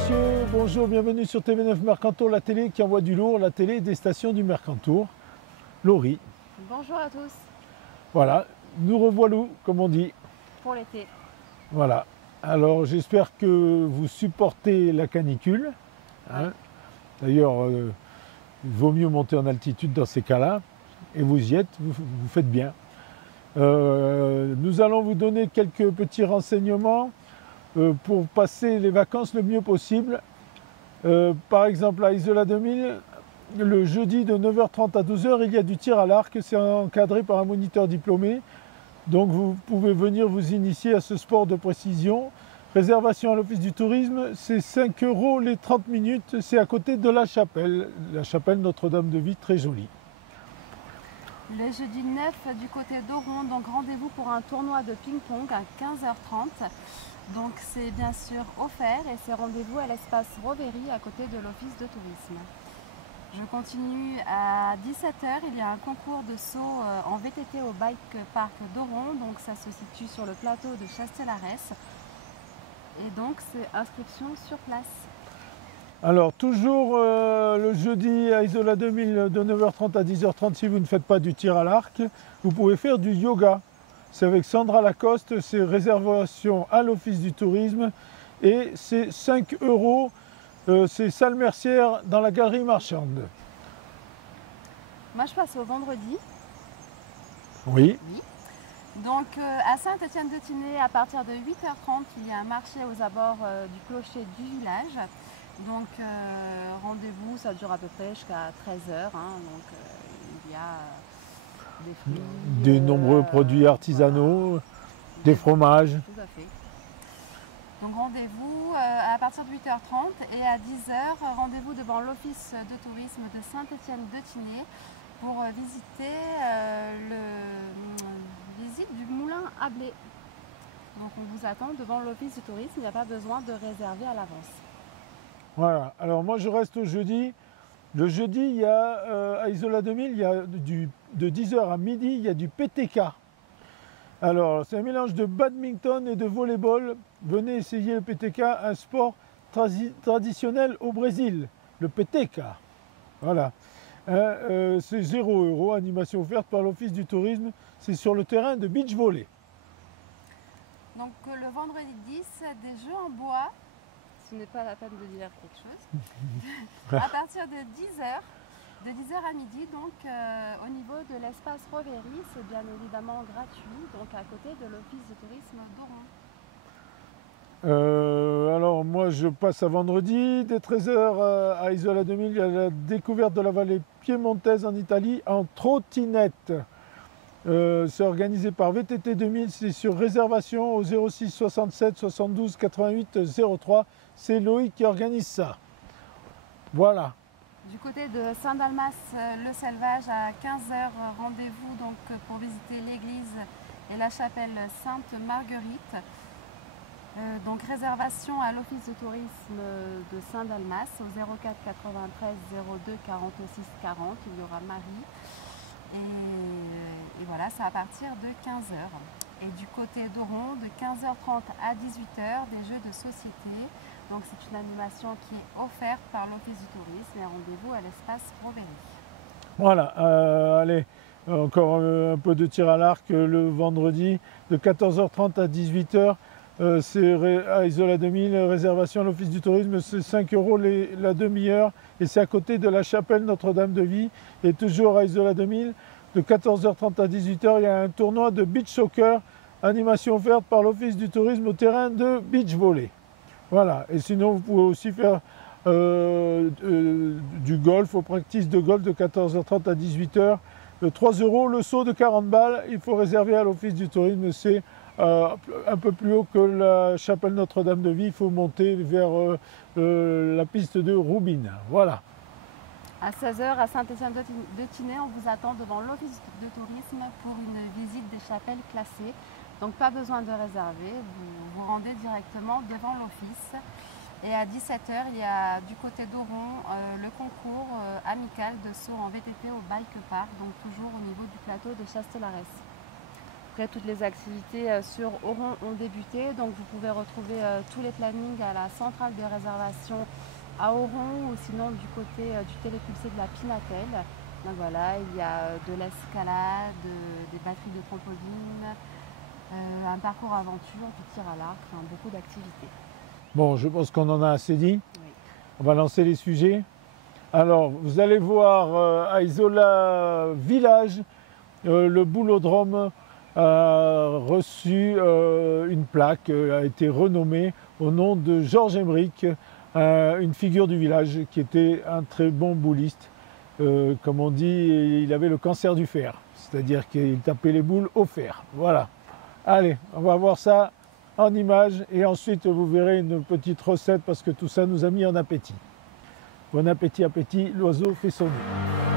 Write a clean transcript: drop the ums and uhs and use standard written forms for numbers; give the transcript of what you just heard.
messieurs, bonjour, bienvenue sur TV9 Mercantour, la télé qui envoie du lourd, la télé des stations du Mercantour. Laurie. Bonjour à tous. Voilà, nous revoilà, comme on dit. Pour l'été. Voilà, alors j'espère que vous supportez la canicule. Hein. D'ailleurs, il vaut mieux monter en altitude dans ces cas-là. Et vous y êtes, vous faites bien. Nous allons vous donner quelques petits renseignements pour passer les vacances le mieux possible. Par exemple, à Isola 2000, le jeudi de 9h30 à 12h, il y a du tir à l'arc. C'est encadré par un moniteur diplômé. Donc vous pouvez venir vous initier à ce sport de précision. Réservation à l'Office du tourisme, c'est 5 € les 30 minutes. C'est à côté de la chapelle Notre-Dame-de-Vie, très jolie. Le jeudi 9 du côté d'Oron, donc rendez-vous pour un tournoi de ping-pong à 15h30. Donc c'est bien sûr offert et c'est rendez-vous à l'espace Rovery à côté de l'Office de tourisme. Je continue à 17h, il y a un concours de saut en VTT au Bike Park d'Oron, donc ça se situe sur le plateau de Chastelarès. Et donc c'est inscription sur place. Alors toujours le jeudi à Isola 2000 de 9h30 à 10h30, si vous ne faites pas du tir à l'arc, vous pouvez faire du yoga. C'est avec Sandra Lacoste, c'est réservation à l'Office du tourisme et c'est 5 €. C'est salle Mercière dans la galerie marchande. Moi je passe au vendredi. Oui. Donc à Saint-Étienne-de-Tinée, à partir de 8h30, il y a un marché aux abords du clocher du village. Donc rendez-vous, ça dure à peu près jusqu'à 13h. Donc il y a des fruits. Des nombreux produits artisanaux, voilà. Des fromages. Tout à fait. Donc rendez-vous à partir de 8h30 et à 10h, rendez-vous devant l'Office de tourisme de Saint-Étienne-de-Tinée pour visiter visite du moulin à blé. Donc on vous attend devant l'Office du tourisme, il n'y a pas besoin de réserver à l'avance. Voilà, alors moi je reste au jeudi. Le jeudi, il y a à Isola 2000, il y a de 10h à midi, il y a du PTK. Alors, c'est un mélange de badminton et de volleyball. Venez essayer le PTK, un sport traditionnel au Brésil, le PTK. Voilà. C'est 0 €, animation offerte par l'Office du tourisme. C'est sur le terrain de beach volley. Donc le vendredi 10, des jeux en bois. Ce n'est pas la peine de dire quelque chose. À partir de 10h. De 10h à midi, donc au niveau de l'espace Rovery, c'est bien évidemment gratuit, donc à côté de l'Office de tourisme d'Oron. Alors moi je passe à vendredi, dès 13h à Isola 2000, il y a la découverte de la vallée piémontaise en Italie en trottinette. C'est organisé par VTT 2000, c'est sur réservation au 06 67 72 88 03. C'est Loïc qui organise ça. Voilà. Du côté de Saint-Dalmas-le-Selvage, à 15h, rendez-vous donc pour visiter l'église et la chapelle Sainte-Marguerite. Donc réservation à l'Office de tourisme de Saint-Dalmas au 04 93 02 46 40. Il y aura Marie. Et voilà, c'est à partir de 15h. Et du côté d'Oron, de 15h30 à 18h, des jeux de société. Donc c'est une animation qui est offerte par l'Office du tourisme et rendez-vous à l'espace Rovery. Voilà, allez, encore un peu de tir à l'arc le vendredi de 14h30 à 18h. C'est à Isola 2000, réservation à l'Office du tourisme, c'est 5 € la demi-heure et c'est à côté de la chapelle Notre-Dame-de-Vie. Et toujours à Isola 2000, de 14h30 à 18h, il y a un tournoi de beach soccer, animation offerte par l'Office du tourisme au terrain de beach volley. Voilà, et sinon vous pouvez aussi faire du golf, aux practices de golf de 14h30 à 18h. 3 € le saut de 40 balles, il faut réserver à l'Office du tourisme, c'est un peu plus haut que la chapelle Notre-Dame-de-Vie, il faut monter vers la piste de Roubine. Voilà. À 16h à Saint-Étienne-de-Tinée, on vous attend devant l'Office de tourisme pour une visite des chapelles classées. Donc pas besoin de réserver, vous vous rendez directement devant l'office. Et à 17h, il y a du côté d'Oron le concours amical de saut en VTT au Bike Park, donc toujours au niveau du plateau de Chastelarès. Après, toutes les activités sur Oron ont débuté, donc vous pouvez retrouver tous les plannings à la centrale de réservation à Oron ou sinon du côté du télépulsé de la Pinatelle. Donc voilà, il y a de l'escalade, des batteries de trampoline, un parcours aventure, du tir à l'arc, enfin, beaucoup d'activités. Bon, je pense qu'on en a assez dit. Oui. On va lancer les sujets. Alors, vous allez voir à Isola Village, le boulodrome a reçu une plaque, a été renommée au nom de Georges Emmerich, une figure du village qui était un très bon bouliste. Comme on dit, il avait le cancer du fer, c'est-à-dire qu'il tapait les boules au fer. Voilà. Allez, on va voir ça en images et ensuite vous verrez une petite recette parce que tout ça nous a mis en appétit. Bon appétit, appétit, l'oiseau fait son nid.